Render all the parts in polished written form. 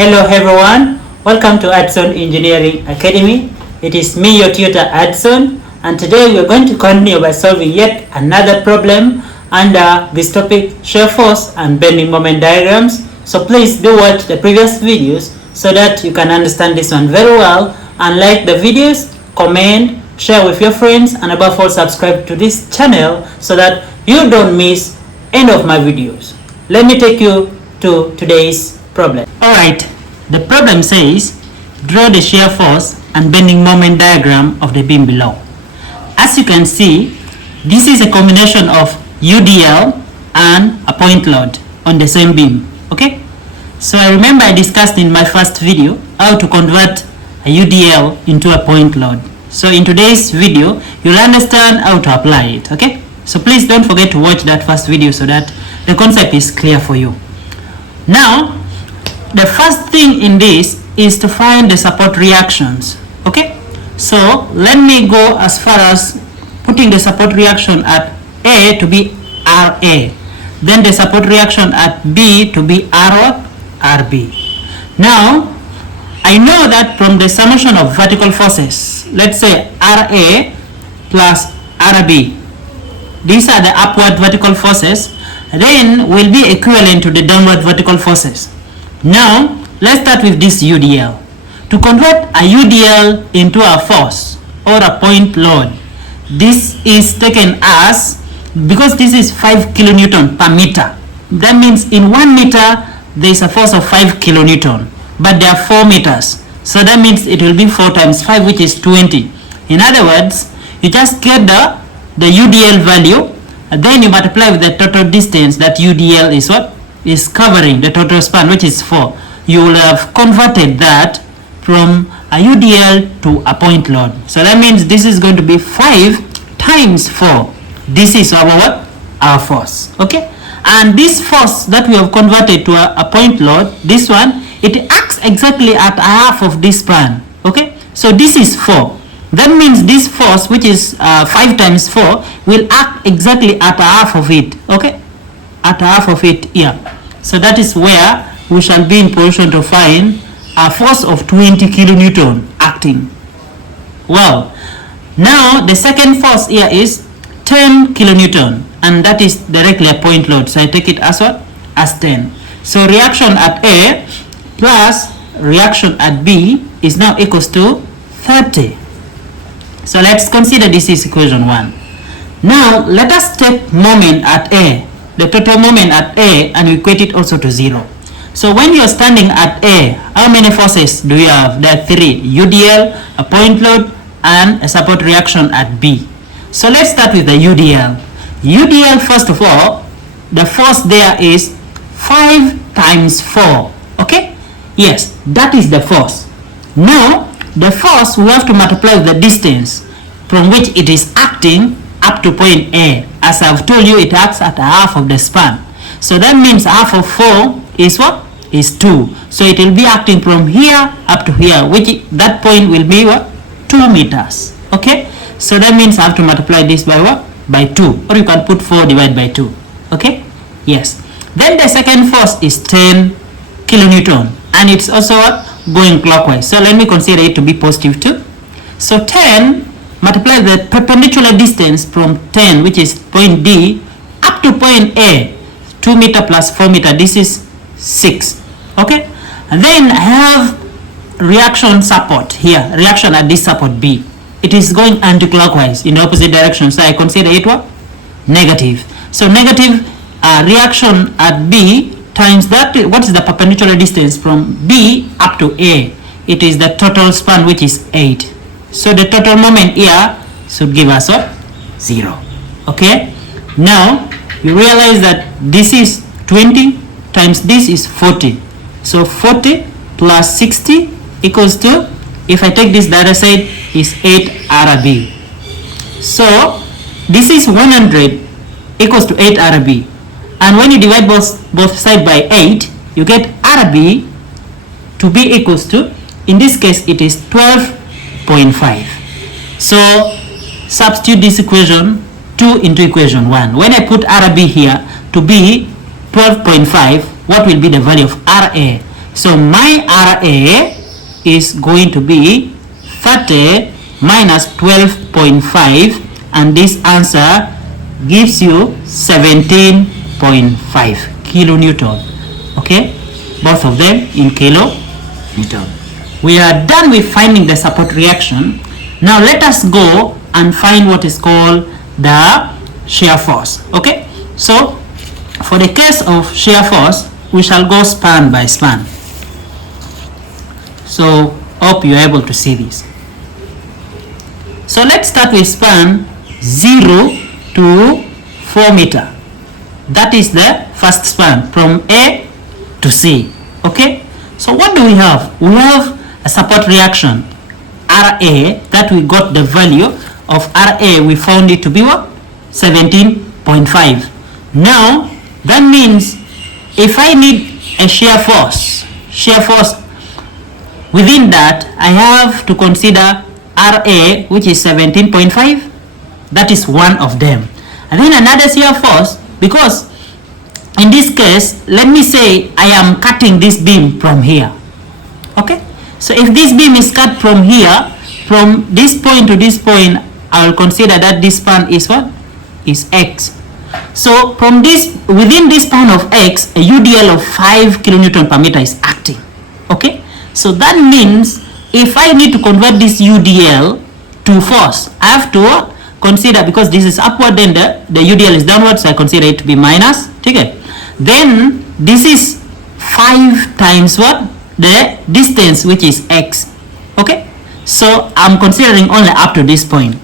Hello everyone, welcome to Adson Engineering Academy. It is me, your tutor Adson, and today we are going to continue by solving yet another problem under this topic, shear force and bending moment diagrams. So please do watch the previous videos so that you can understand this one very well, and like the videos, comment, share with your friends, and above all subscribe to this channel so that you don't miss any of my videos. Let me take you to today's problem. Alright, the problem says draw the shear force and bending moment diagram of the beam below. As you can see, this is a combination of UDL and a point load on the same beam. Okay, so I remember I discussed in my first video how to convert a UDL into a point load. So in today's video you'll understand how to apply it. Okay, so please don't forget to watch that first video so that the concept is clear for you. Now the first thing in this is to find the support reactions. Okay, so let me go as far as putting the support reaction at A to be RA, then the support reaction at B to be RB. Now I know that from the summation of vertical forces, let's say RA plus RB, these are the upward vertical forces, then will be equivalent to the downward vertical forces. Now let's start with this UDL. To convert a UDL into a force or a point load, this is taken as, because this is 5 kilonewton per meter, that means in 1 meter there is a force of 5 kilonewton, but there are 4 meters, so that means it will be 4 times 5, which is 20. In other words, you just get the UDL value, and then you multiply with the total distance that UDL is what is covering, the total span, which is 4. You will have converted that from a UDL to a point load. So that means this is going to be 5 times 4. This is our what? Our force. Okay, and this force that we have converted to a point load, this one, it acts exactly at half of this span. Okay, so this is 4. That means this force, which is 5 times 4, will act exactly at half of it. Okay, at half of it here. So that is where we shall be in position to find a force of 20 kilonewton acting. Well, now the second force here is 10 kilonewton, and that is directly a point load. So I take it as what? As 10. So reaction at A plus reaction at B is now equals to 30. So let's consider this is equation 1. Now let us take moment at A, the total moment at A, and equate it also to 0. So when you are standing at A, how many forces do you have? There are 3: UDL, a point load, and a support reaction at B. So let's start with the UDL. UDL, first of all, the force there is 5 times 4. Okay? Yes, that is the force. Now the force we have to multiply with the distance from which it is acting up to point A. As I've told you, it acts at half of the span. So that means half of 4 is what? Is 2. So it will be acting from here up to here, which that point will be what? 2 meters. Okay? So that means I have to multiply this by what? By 2. Or you can put 4 divided by 2. Okay? Yes. Then the second force is 10 kilonewton. And it's also what? Going clockwise. So let me consider it to be positive 2. So 10 multiply the perpendicular distance from 10, which is point D, up to point A. 2 meter plus 4 meter, this is 6. Okay, and then I have reaction support here, reaction at this support B. It is going anti-clockwise in the opposite direction, so I consider it what? Negative. So negative reaction at B times that, what is the perpendicular distance from B up to A? It is the total span, which is 8. So the total moment here should give us what? 0. Okay, now you realize that this is 20 times this is 40. So 40 plus 60 equals to, if I take this the other side, is 8 RB. So this is 100 equals to 8 RB. And when you divide both sides by 8, you get RB to be equals to, in this case it is 12.5. So substitute this equation 2 into equation 1. When I put RB here to be 12.5, what will be the value of RA? So my RA is going to be 30 minus 12.5, and this answer gives you 17.5 kilonewton. Okay, both of them in kilonewton. We are done with finding the support reaction. Now let us go and find what is called the shear force. Okay, so for the case of shear force, we shall go span by span. So hope you are able to see this. So let's start with span 0 to 4 meter. That is the first span from A to C. Okay, so what do we have? We have a support reaction RA, that we got the value of RA, we found it to be what? 17.5. Now that means if I need a shear force within that, I have to consider RA, which is 17.5. That is one of them. And then another shear force, because in this case, let me say I am cutting this beam from here. Okay, so if this beam is cut from here, from this point to this point, I will consider that this span is what? Is X. So from this, within this span of X, a UDL of 5 kilonewton per meter is acting. Okay, so that means if I need to convert this UDL to force, I have to consider, because this is upward, then the UDL is downward, so I consider it to be minus. Okay, then this is 5 times what? The distance, which is X. Okay, so I'm considering only up to this point.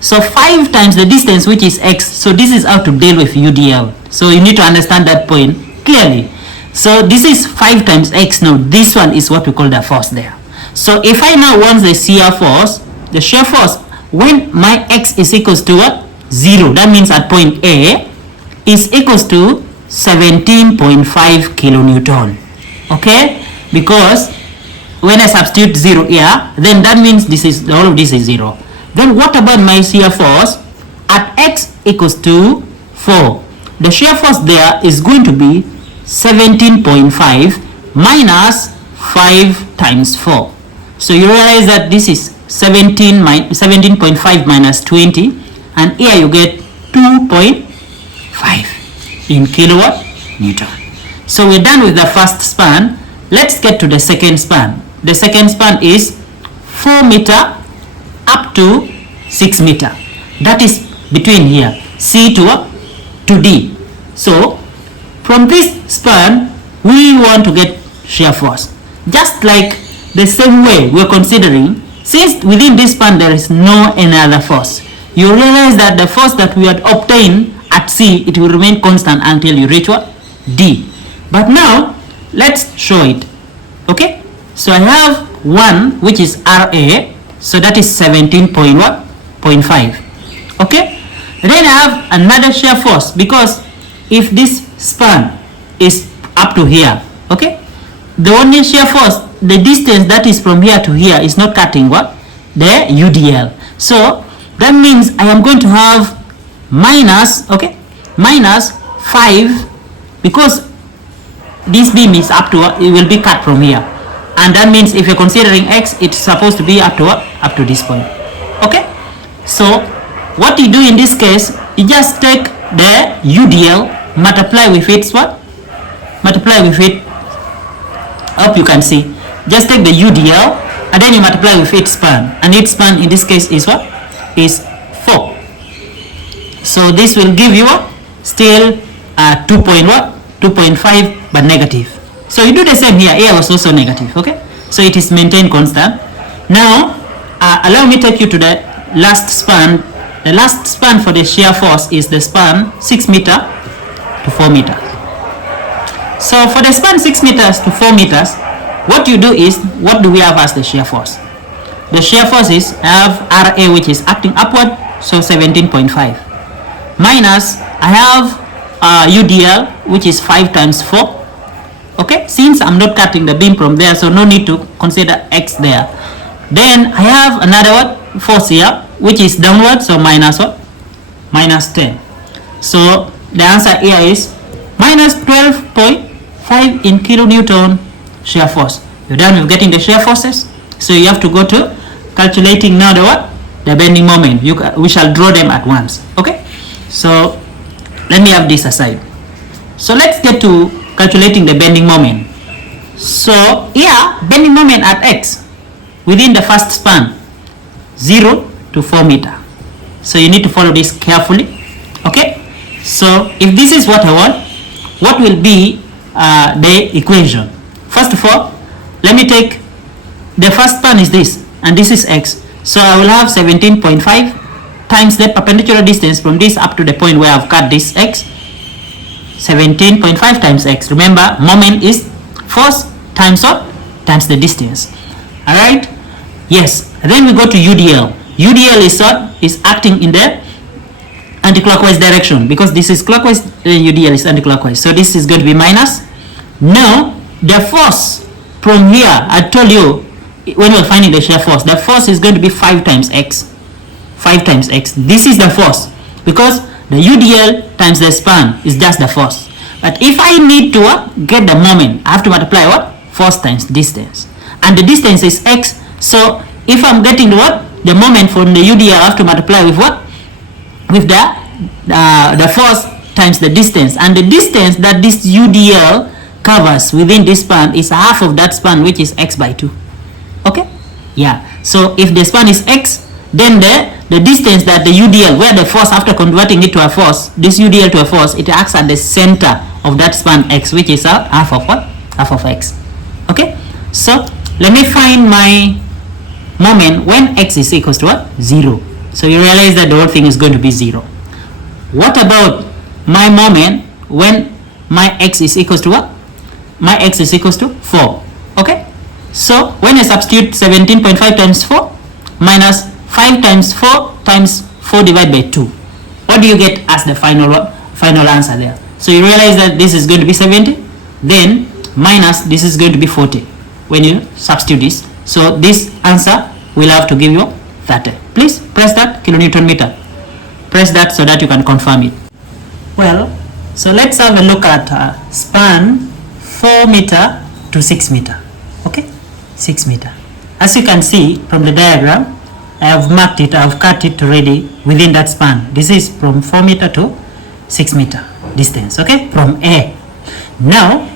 So 5 times the distance, which is X. So this is how to deal with UDL. So you need to understand that point clearly. So this is 5 times X. Now this one is what we call the force there. So if I now want the shear force, when my X is equals to what? 0, that means at point A is equals to 17.5 kilonewton. Okay, because when I substitute 0 here, then that means this is, all of this is 0. Then what about my shear force at X equals to 4? The shear force there is going to be 17.5 minus 5 times 4. So you realize that this is 17.5 minus 20, and here you get 2.5 in kilowatt newton. So we're done with the first span. Let's get to the second span. The second span is 4 meter up to 6 meter. That is between here, C to D. So from this span, we want to get shear force. Just like the same way we're considering, since within this span there is no any other force, you realize that the force that we had obtained at C, it will remain constant until you reach what? D. But now let's show it. Okay, so I have one which is RA, so that is 17.5. Okay, then I have another shear force, because if this span is up to here, okay, the only shear force, the distance that is from here to here is not cutting what? The UDL. So that means I am going to have minus, okay, minus 5, because this beam is up to, it will be cut from here, and that means if you're considering X, it's supposed to be up to what? Up to this point. Okay, so what you do in this case, you just take the UDL, multiply with its what? Multiply with it, I hope you can see. Just take the UDL and then you multiply with its span, and its span in this case is what? Is 4. So this will give you what? Still 2.5 but negative. So you do the same here. Here was also negative. Okay, so it is maintained constant. Now allow me to take you to the last span. The last span for the shear force is the span 6 meter to 4 meter. So for the span 6 meters to 4 meters, what you do is, what do we have as the shear force? The shear force is, I have RA, which is acting upward, so 17.5, minus I have UDL, which is 5 times 4. Okay, since I'm not cutting the beam from there, so no need to consider X there. Then I have another force here, which is downward, so minus what? Minus 10. So the answer here is minus 12.5 in kilonewton shear force. You're done with getting the shear forces, so you have to go to calculating now the what? The bending moment. We shall draw them at once. Okay, so let me have this aside. So let's get to calculating the bending moment. So here, bending moment at x within the first span, 0 to 4 meter. So you need to follow this carefully. Okay, so if this is what I want, what will be the equation? First of all, let me take the first span is this, and this is x. So I will have 17.5 times the perpendicular distance from this up to the point where I've cut this x. 17.5 times x. Remember, moment is force times what? Times the distance. Alright? Yes. Then we go to UDL. UDL is what? Is acting in the anti-clockwise direction, because this is clockwise, UDL is anti-clockwise. So this is going to be minus. Now, the force from here, I told you when you're finding the shear force, the force is going to be 5 times x. 5 times x. This is the force, because the UDL times the span is just the force. But if I need to get the moment, I have to multiply what? Force times distance. And the distance is x. So if I'm getting what? The moment from the UDL, I have to multiply with what? With the force times the distance. And the distance that this UDL covers within this span is half of that span, which is x by 2. Okay? Yeah. So if the span is x, then the distance that the UDL, where the force, after converting it to a force, this UDL to a force, it acts at the center of that span x, which is half of what? Half of x. Okay? So let me find my moment when x is equals to what? 0. So you realize that the whole thing is going to be 0. What about my moment when my x is equals to what? My x is equals to 4. Okay? So when I substitute 17.5 times 4 minus 5 times 4 times 4 divided by 2, what do you get as the final answer there? So you realize that this is going to be 70, then minus this is going to be 40 when you substitute this. So this answer will have to give you 30. Please press that kilonewton meter. Press that so that you can confirm it. Well, so let's have a look at span 4 meter to 6 meter. Okay, 6 meter. As you can see from the diagram, I have marked it, I have cut it already within that span. This is from 4 meter to 6 meter distance, okay, from A. Now,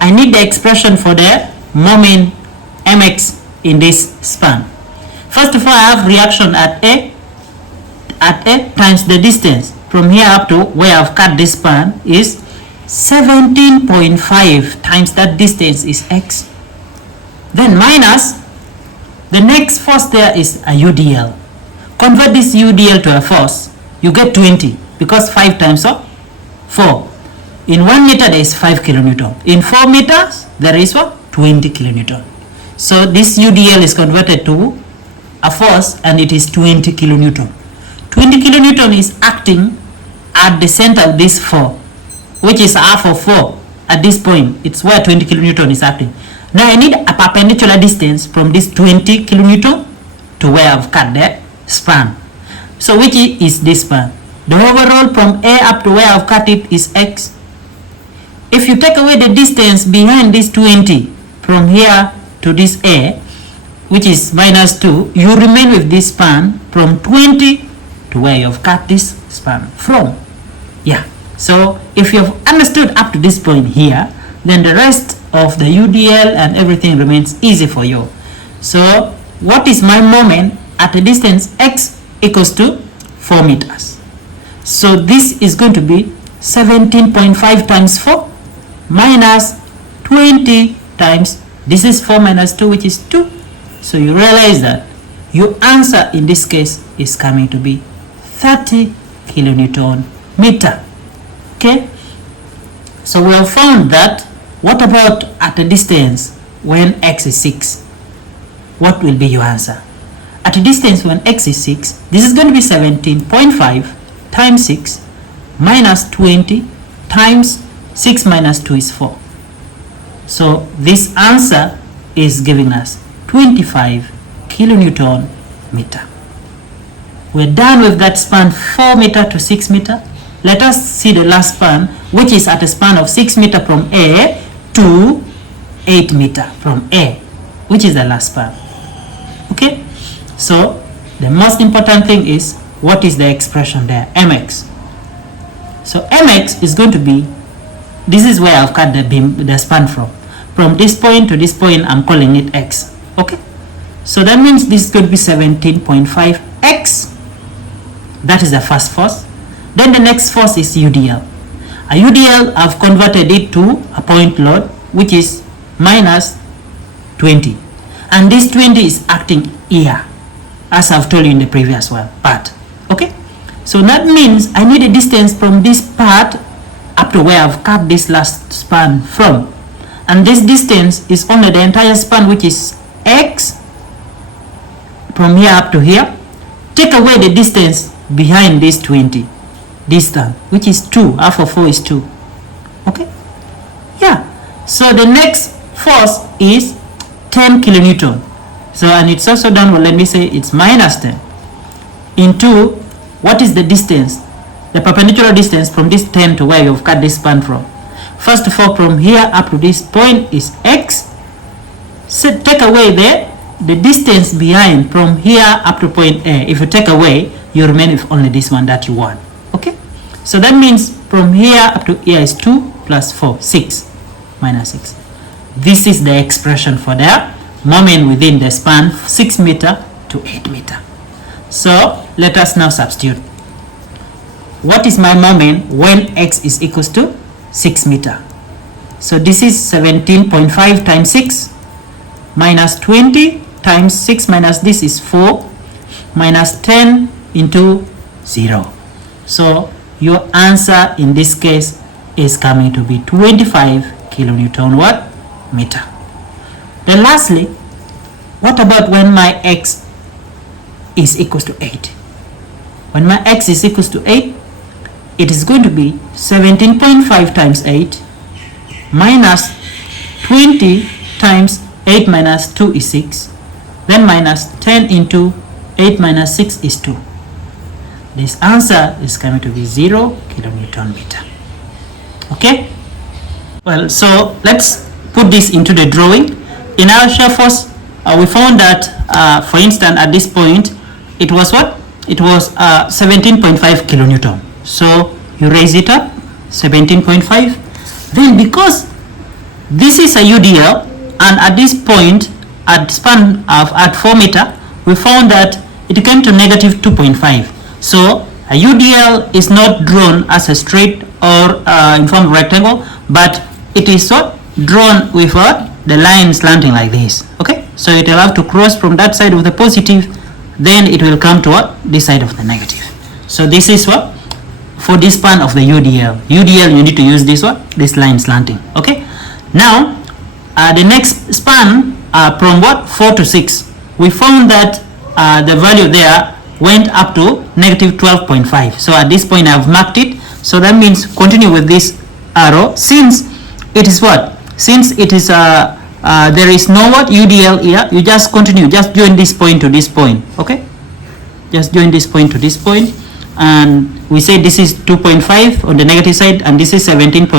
I need the expression for the moment mx in this span. First of all, I have reaction at A times the distance from here up to where I've cut this span is 17.5 times that distance is x. Then minus the next force there is a UDL. Convert this UDL to a force, you get 20, because 5 times 4. In 1 meter there is 5 kilonewton. In 4 meters there is what? 20 kilonewton. So this UDL is converted to a force and it is 20 kilonewton. 20 kilonewton is acting at the center of this 4, which is half of 4 at this point. It's where 20 kilonewton is acting. Now I need a perpendicular distance from this 20 kilonewton to where I've cut the span. So which is this span? The overall from A up to where I've cut it is x. If you take away the distance behind this 20 from here to this A, which is minus 2, you remain with this span from 20 to where you've cut this span from. Yeah. So if you've understood up to this point here, then the rest of the UDL and everything remains easy for you. So what is my moment at a distance x equals to 4 meters? So this is going to be 17.5 times 4 minus 20 times, this is 4 minus 2, which is 2. So you realize that your answer in this case is coming to be 30 kilonewton meter. Okay, so we have found that. What about at a distance when x is 6? What will be your answer? At a distance when x is 6, this is going to be 17.5 times 6 minus 20 times 6 minus 2 is 4. So this answer is giving us 25 kilonewton meter. We're done with that span 4 meter to 6 meter. Let us see the last span, which is at a span of 6 meter from A to 8 meter from A, which is the last span. Okay, so the most important thing is what is the expression there, mx. So mx is going to be, this is where I've cut the span from this point to this point. I'm calling it x. Okay, so that means this is going to be 17.5 x. That is the first force. Then the next force is UDL. A UDL, I've converted it to a point load, which is minus 20, and this 20 is acting here, as I've told you in the previous one part. Okay, so that means I need a distance from this part up to where I've cut this last span from, and this distance is only the entire span, which is x, from here up to here. Take away the distance behind this 20, this term, which is 2. Half of 4 is 2. Okay, yeah. So the next force is 10 kilonewton. So, and it's also done, well, let me say it's minus 10 into, what is the distance, the perpendicular distance from this 10 to where you've cut this span from. First of all, from here up to this point is x. So take away the distance behind from here up to point A. If you take away, you remain with only this one that you want. Okay, so that means from here up to here is 2 plus 4, 6, minus 6. This is the expression for the moment within the span 6 meter to 8 meter. So let us now substitute. What is my moment when x is equals to 6 meter? So this is 17.5 times 6 minus 20 times 6 minus this is 4 minus 10 into 0. So your answer in this case is coming to be 25 kilonewton what? Meter. Then lastly, what about when my x is equals to 8? When my x is equals to 8, it is going to be 17.5 times 8 minus 20 times 8 minus 2 is 6, then minus 10 into 8 minus 6 is 2. This answer is coming to be 0 kilonewton meter. Okay, well, so let's put this into the drawing. In our shear force, we found that for instance at this point it was what? It was 17.5 kilonewton. So you raise it up 17.5. Then because this is a UDL, and at this point at span of at 4 meter, we found that it came to negative 2.5. So a UDL is not drawn as a straight or in form of rectangle, but it is what? Drawn with what? The line slanting like this. Okay, so it will have to cross from that side of the positive, then it will come to what? This side of the negative. So this is what? For this span of the UDL. UDL, you need to use this what? This line slanting. Okay, now the next span from what? 4 to 6, we found that the value there went up to negative 12.5. So at this point I've marked it. So that means continue with this arrow, since it is what? Since it is there is no what? UDL here, you just continue, just join this point to this point. Okay, just join this point to this point, and we say this is 2.5 on the negative side, and this is 17.5.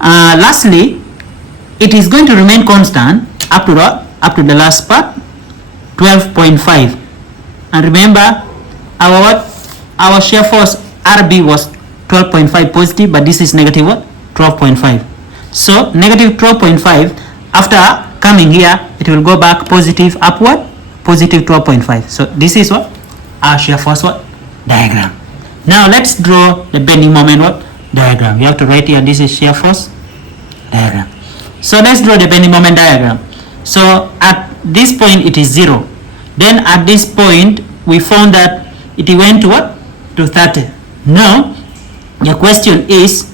Lastly, it is going to remain constant up to the last part, 12.5. And remember, our shear force RB was 12.5 positive, but this is negative what? 12.5. So negative 12.5, after coming here, it will go back positive upward, positive 12.5. So this is what? Our shear force what? Diagram. Now let's draw the bending moment what? Diagram. You have to write here, this is shear force diagram. So let's draw the bending moment diagram. So at this point it is 0. Then at this point we found that it went to what? To 30. Now the question is,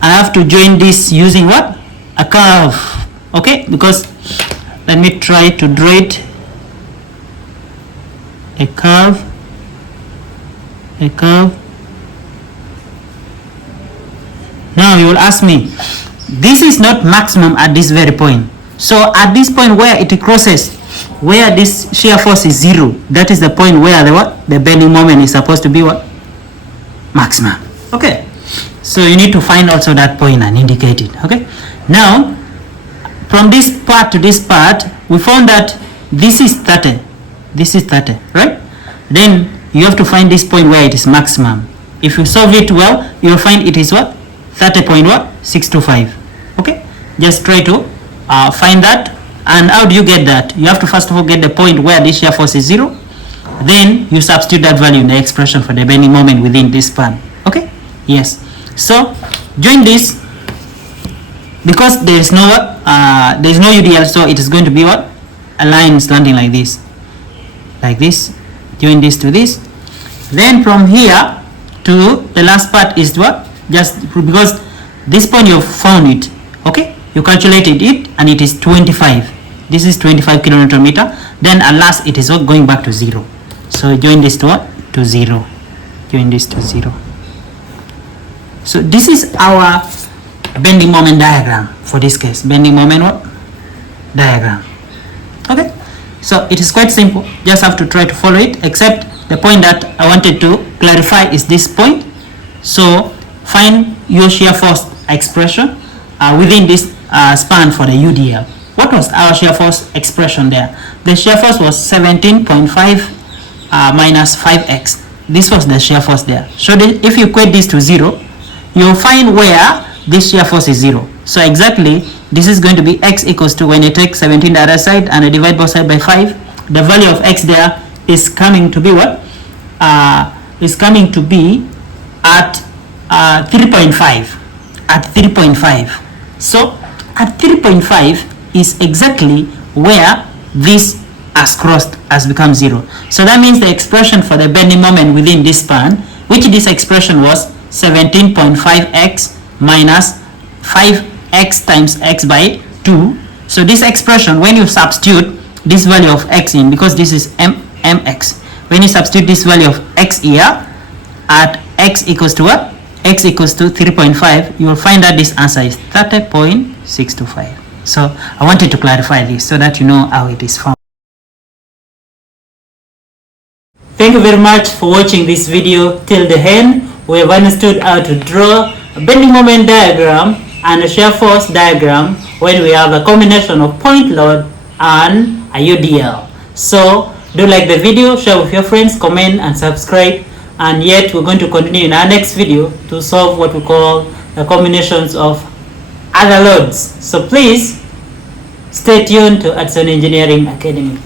I have to join this using what? A curve. Okay, because let me try to draw it. A curve. Now you will ask me, this is not maximum at this very point. So at this point where it crosses, where this shear force is 0, that is the point where the what? The bending moment is supposed to be what? Maximum. Okay, so you need to find also that point and indicate it. Okay, now from this part to this part, we found that this is 30. This is 30, right? Then you have to find this point where it is maximum. If you solve it well, you will find it is what? 30.625. Okay? Just try to find that. And how do you get that? You have to first of all get the point where this shear force is 0. Then you substitute that value in the expression for the bending moment within this span. Okay? Yes. So join this, because there is no UDL, so it is going to be what? A line slanting like this. Like this. Join this to this. Then from here to the last part is what? Just because this point you found it. Okay? You calculated it and it is 25. This is 25 kilonewton meter. Then at last it is what? Going back to 0. So join this to what? To 0. Join this to 0. So this is our bending moment diagram for this case. Bending moment what? Diagram. Okay? So it is quite simple. Just have to try to follow it, except the point that I wanted to clarify is this point. So find your shear force expression within this span for the UDL. What was our shear force expression there? The shear force was 17.5 minus 5x. This was the shear force there. So if you equate this to 0, you'll find where this shear force is 0. So exactly, this is going to be x equals to, when you take 17 the other side and I divide both sides by 5, the value of x there is coming to be what? Is coming to be at 3.5. At 3.5. So at 3.5 is exactly where this has crossed, has become 0. So that means the expression for the bending moment within this span, which this expression was 17.5x minus 5x times x by 2. So this expression, when you substitute this value of x in, because this is mx, when you substitute this value of x here at x equals to what? X equals to 3.5, you will find that this answer is 30.625. So I wanted to clarify this so that you know how it is found. Thank you very much for watching this video till the end. We have understood how to draw a bending moment diagram and a shear force diagram when we have a combination of point load and a UDL. So do like the video, share with your friends, comment and subscribe. And yet we're going to continue in our next video to solve what we call the combinations of other loads. So please stay tuned to Adson Engineering Academy.